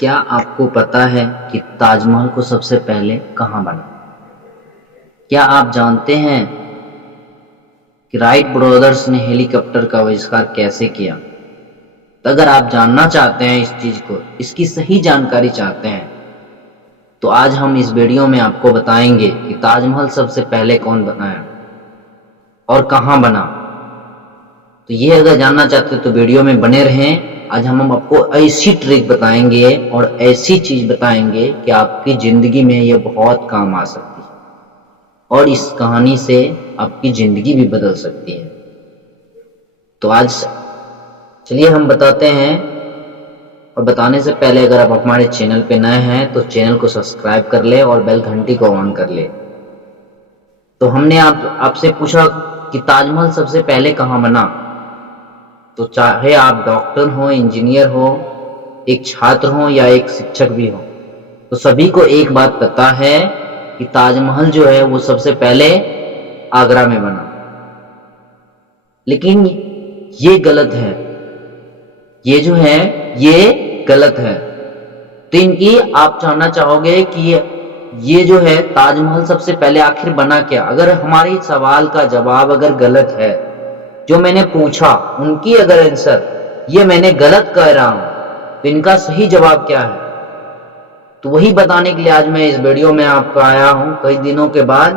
क्या आपको पता है कि ताजमहल को सबसे पहले कहाँ बना? क्या आप जानते हैं कि राइट ब्रदर्स ने हेलीकॉप्टर का आविष्कार कैसे किया? तो अगर आप जानना चाहते हैं इस चीज को, इसकी सही जानकारी चाहते हैं, तो आज हम इस वीडियो में आपको बताएंगे कि ताजमहल सबसे पहले कौन बनाया और कहाँ बना। तो ये अगर जानना चाहते हैं तो वीडियो में बने रहें। आज हम आपको ऐसी ट्रिक बताएंगे और ऐसी चीज बताएंगे कि आपकी जिंदगी में ये बहुत काम आ सकती है और इस कहानी से आपकी जिंदगी भी बदल सकती है। तो आज चलिए हम बताते हैं, और बताने से पहले अगर आप हमारे चैनल पे नए हैं तो चैनल को सब्सक्राइब कर ले और बेल घंटी को ऑन कर ले। तो हमने आपसे पूछा कि ताजमहल सबसे पहले कहाँ बना, तो चाहे आप डॉक्टर हो, इंजीनियर हो, एक छात्र हो या एक शिक्षक भी हो, तो सभी को एक बात पता है कि ताजमहल जो है वो सबसे पहले आगरा में बना। लेकिन ये गलत है, ये जो है ये गलत है। तो इनकी आप जानना चाहोगे कि ये जो है ताजमहल सबसे पहले आखिर बना क्या? अगर हमारे सवाल का जवाब अगर गलत है, जो मैंने पूछा उनकी अगर आंसर ये मैंने गलत कह रहा हूं, तो इनका सही जवाब क्या है? तो वही बताने के लिए आज मैं इस वीडियो में आपका आया हूं कई दिनों के बाद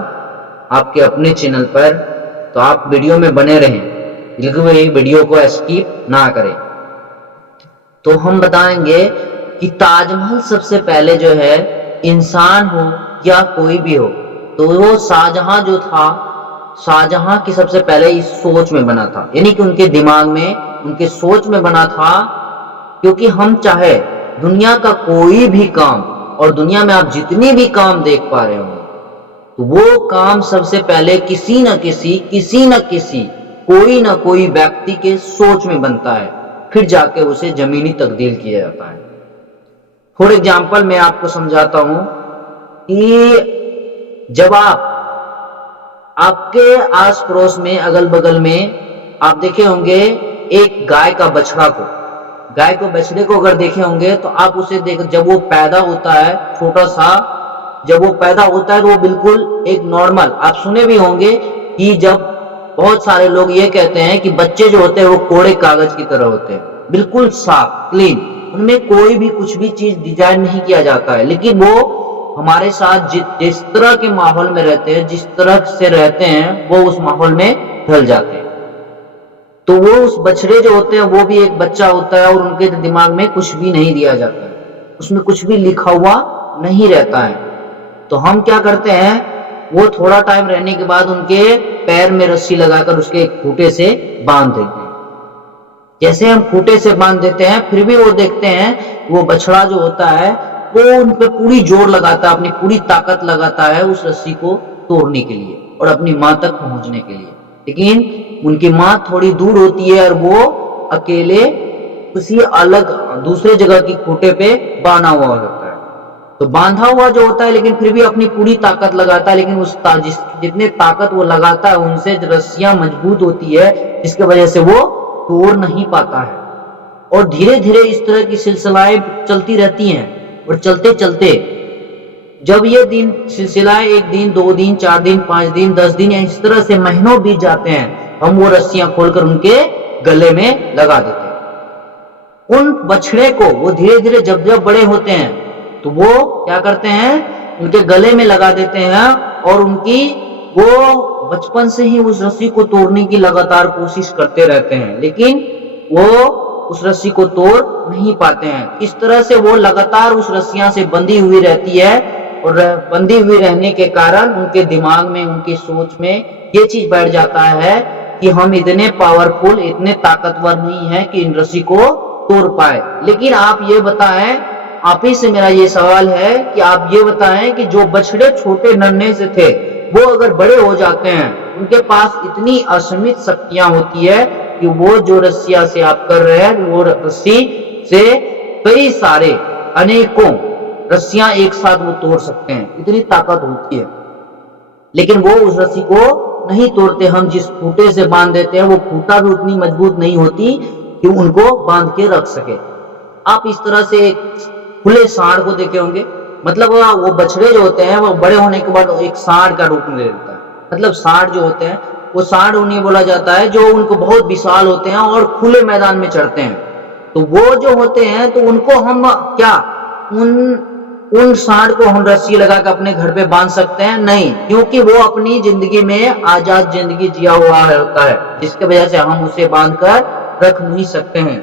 आपके अपने चैनल पर। तो आप वीडियो में बने रहें, बिल्कुल ये वीडियो को स्किप ना करें। तो हम बताएंगे कि ताजमहल सबसे पहले जो है, इंसान हो या कोई भी हो, तो वो शाहजहां जो था, शाहजहां की सबसे पहले इस सोच में बना था, यानी कि उनके दिमाग में, उनके सोच में बना था। क्योंकि हम चाहे दुनिया का कोई भी काम, और दुनिया में आप जितनी भी काम देख पा रहे हो, तो वो काम सबसे पहले किसी न किसी कोई ना कोई व्यक्ति के सोच में बनता है, फिर जाके उसे जमीनी तब्दील किया जाता है। फॉर एग्जाम्पल मैं आपको समझाता हूं कि जब आपके आस पड़ोस में, अगल बगल में आप देखे होंगे एक गाय का बछड़ा को, बछड़े को अगर देखे होंगे तो आप उसे जब वो पैदा होता है छोटा सा, जब वो पैदा होता है तो वो बिल्कुल एक नॉर्मल, आप सुने भी होंगे कि जब बहुत सारे लोग ये कहते हैं कि बच्चे जो होते हैं वो कोरे कागज की तरह होते हैं, बिल्कुल साफ क्लीन, उनमें कोई भी कुछ भी चीज डिजाइन नहीं किया जाता है। लेकिन वो हमारे साथ जिस तरह के माहौल में रहते हैं, जिस तरह से रहते हैं, वो उस माहौल में ढल जाते हैं। तो वो उस बछड़े जो होते हैं वो भी एक बच्चा होता है, और उनके दिमाग में कुछ भी नहीं दिया जाता है, उसमें कुछ भी लिखा हुआ नहीं रहता है। तो हम क्या करते हैं, वो थोड़ा टाइम रहने के बाद उनके पैर में रस्सी लगाकर उसके एक खूंटे से बांध देते हैं। जैसे हम खूंटे से बांध देते हैं, फिर भी वो देखते हैं वो बछड़ा जो होता है वो उन पर पूरी जोर लगाता है, अपनी पूरी ताकत लगाता है उस रस्सी को तोड़ने के लिए और अपनी मां तक पहुंचने के लिए। लेकिन उनकी मां थोड़ी दूर होती है और वो अकेले किसी अलग दूसरे जगह की खूंटे पे बांधा हुआ होता है। तो बांधा हुआ जो होता है, लेकिन फिर भी अपनी पूरी ताकत लगाता है, लेकिन उस जितने ताकत वो लगाता है उनसे रस्सियां मजबूत होती है, जिसकी वजह से वो तोड़ नहीं पाता है। और धीरे धीरे इस तरह की सिलसिलाएं चलती रहती हैं, और चलते चलते जब ये दिन सिलसिलाएं 1 दिन 2 दिन 4 दिन 5 दिन 10 दिन, इस तरह से महीनों बीत जाते हैं, हम वो रस्सियां खोलकर उनके गले में लगा देते हैं। उन बछड़े को वो धीरे धीरे जब जब बड़े होते हैं तो वो क्या करते हैं, उनके गले में लगा देते हैं, और उनकी वो बचपन से ही उस रस्सी को तोड़ने की लगातार कोशिश करते रहते हैं, लेकिन वो उस रस्सी को तोड़ नहीं पाते हैं। इस तरह से वो लगातार उस रस्सियां से बंधी हुई रहती है, और बंधी हुई रहने के कारण उनके दिमाग में, उनकी सोच में ये चीज बैठ जाता है कि हम इतने पावरफुल, इतने ताकतवर नहीं है कि इन रस्सी को तोड़ पाए। लेकिन आप ये बताएं, आप ही से मेरा ये सवाल है कि आप ये बताएं कि जो बछड़े छोटे नन्हे से थे, वो अगर बड़े हो जाते हैं, उनके पास इतनी असीमित शक्तियां होती है कि वो जो रस्सियां से आप कर रहे हैं, वो रस्सी से कई सारे अनेकों रस्सियां एक साथ वो तोड़ सकते हैं, इतनी ताकत होती है। लेकिन वो उस रस्सी को नहीं तोड़ते। हम जिस खूंटे से बांध देते हैं वो खूंटा भी उतनी मजबूत नहीं होती कि उनको बांध के रख सके। आप इस तरह से खुले सांड को देखे होंगे, मतलब वो बछड़े जो होते हैं वो बड़े होने के बाद एक सांड का रूप ले लेता है। मतलब सांड जो होते हैं वो सांड उन्हें बोला जाता है जो उनको बहुत विशाल होते हैं और खुले मैदान में चढ़ते हैं। तो वो जो होते हैं तो उनको हम क्या उन सांड को हम रस्सी लगा कर अपने घर पे बांध सकते हैं? नहीं, क्योंकि वो अपनी जिंदगी में आजाद जिंदगी जिया हुआ होता है, जिसकी वजह से हम उसे बांध कर रख नहीं सकते हैं।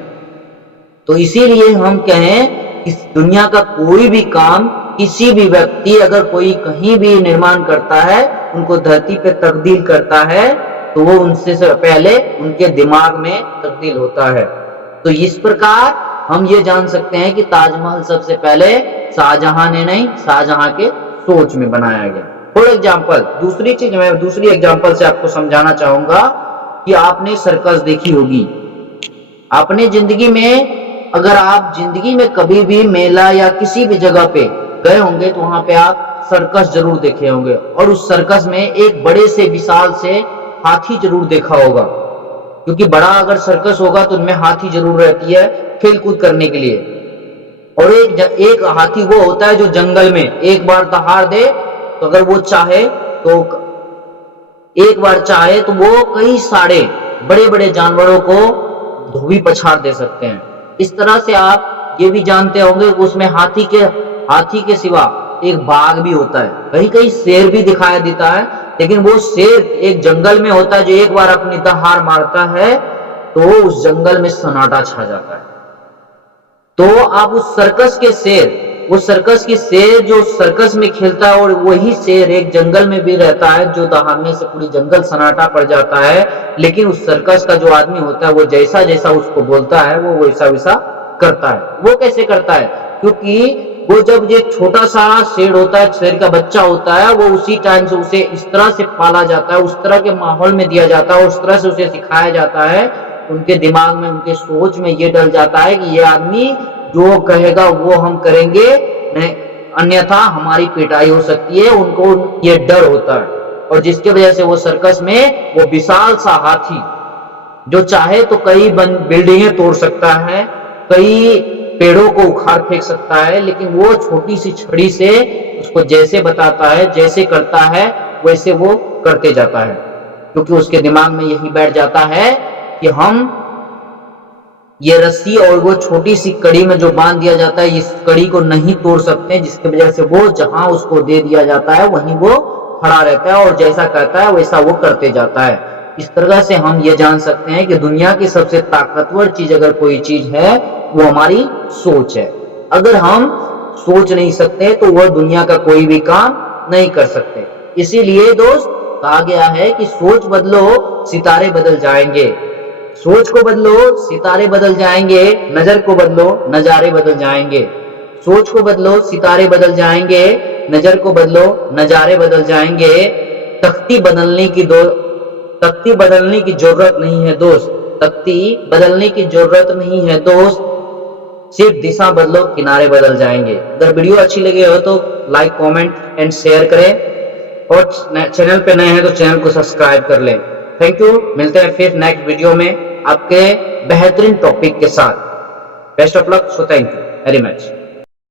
तो इसीलिए हम कहें इस दुनिया का कोई भी काम, किसी भी व्यक्ति अगर कोई कहीं भी निर्माण करता है, उनको धरती पे तब्दील करता है, तो वो उनसे पहले उनके दिमाग में तब्दील होता है। तो इस प्रकार हम ये जान सकते हैं कि ताजमहल सबसे पहले शाहजहां ने नहीं, शाहजहां के सोच में बनाया गया। फॉर एग्जाम्पल, दूसरी चीज मैं दूसरी एग्जाम्पल से आपको समझाना चाहूंगा कि आपने सर्कस देखी होगी। अपने जिंदगी में अगर आप जिंदगी में कभी भी मेला या किसी भी जगह पे गए होंगे तो वहां पे आप सर्कस जरूर देखे होंगे, और उस सर्कस में एक बड़े से विशाल से हाथी जरूर देखा होगा, क्योंकि बड़ा अगर सर्कस होगा तो उनमें हाथी जरूर रहती है खेल कूद करने के लिए। और एक हाथी वो होता है जो जंगल में एक बार दहाड़ दे तो अगर वो चाहे तो एक बार चाहे तो वो कई सारे बड़े बड़े जानवरों को धोबी पछाड़ दे सकते हैं। इस तरह से आप ये भी जानते होंगे कि उसमें हाथी के सिवा एक बाघ भी होता है, कहीं कहीं शेर भी दिखाई देता है, लेकिन वो शेर एक जंगल में होता है जो एक बार अपनी दहाड़ मारता है तो उस जंगल में सन्नाटा छा जाता है। तो आप उस सर्कस के शेर, वो सर्कस की शेर जो सर्कस में खेलता है, और वही शेर एक जंगल में भी रहता है जो दहाड़ने से पूरी जंगल सन्नाटा पड़ जाता है, लेकिन उस सर्कस का जो आदमी होता है वो जैसा जैसा उसको बोलता है वो वैसा वैसा करता है। वो कैसे करता है? क्योंकि वो जब ये छोटा सा शेर होता है, शेर का बच्चा होता है, वो उसी टाइम से उसे इस तरह से पाला जाता है, उस तरह के माहौल में दिया जाता है, उस तरह से उसे सिखाया जाता है, उनके दिमाग में उनके सोच में ये डल जाता है कि ये आदमी जो कहेगा वो हम करेंगे, अन्यथा हमारी पिटाई हो सकती है। उनको ये डर होता है, और जिसकी वजह से वो सर्कस में वो विशाल सा हाथी जो चाहे तो कई बिल्डिंगें तोड़ सकता है, कई पेड़ों को उखाड़ फेंक सकता है, लेकिन वो छोटी सी छड़ी से उसको जैसे बताता है, जैसे करता है वैसे वो करते जाता है, क्योंकि उसके दिमाग में यही बैठ जाता है कि हम ये रस्सी और वो छोटी सी कड़ी में जो बांध दिया जाता है इस कड़ी को नहीं तोड़ सकते, जिसकी वजह से वो जहां उसको दे दिया जाता है वहीं वो खड़ा रहता है और जैसा कहता है वैसा वो करते जाता है। इस तरह से हम ये जान सकते हैं कि दुनिया की सबसे ताकतवर चीज अगर कोई चीज है वो हमारी सोच है। अगर हम सोच नहीं सकते तो वह दुनिया का कोई भी काम नहीं कर सकते। इसीलिए दोस्त कहा गया है कि सोच बदलो सितारे बदल जाएंगे। सोच को बदलो सितारे बदल जाएंगे, नजर को बदलो नजारे बदल जाएंगे। सोच को बदलो सितारे बदल जाएंगे, नजर को बदलो नजारे बदल जाएंगे। तख्ती बदलने की जरूरत नहीं है दोस्त, तख्ती बदलने की जरूरत नहीं है दोस्त, सिर्फ दिशा बदलो किनारे बदल जाएंगे। अगर वीडियो अच्छी लगी हो तो लाइक, कमेंट एंड शेयर करें, और चैनल पे नए हैं तो चैनल को सब्सक्राइब कर लें। थैंक यू, मिलते हैं फिर नेक्स्ट वीडियो में आपके बेहतरीन टॉपिक के साथ। Best of luck, so thank you very much.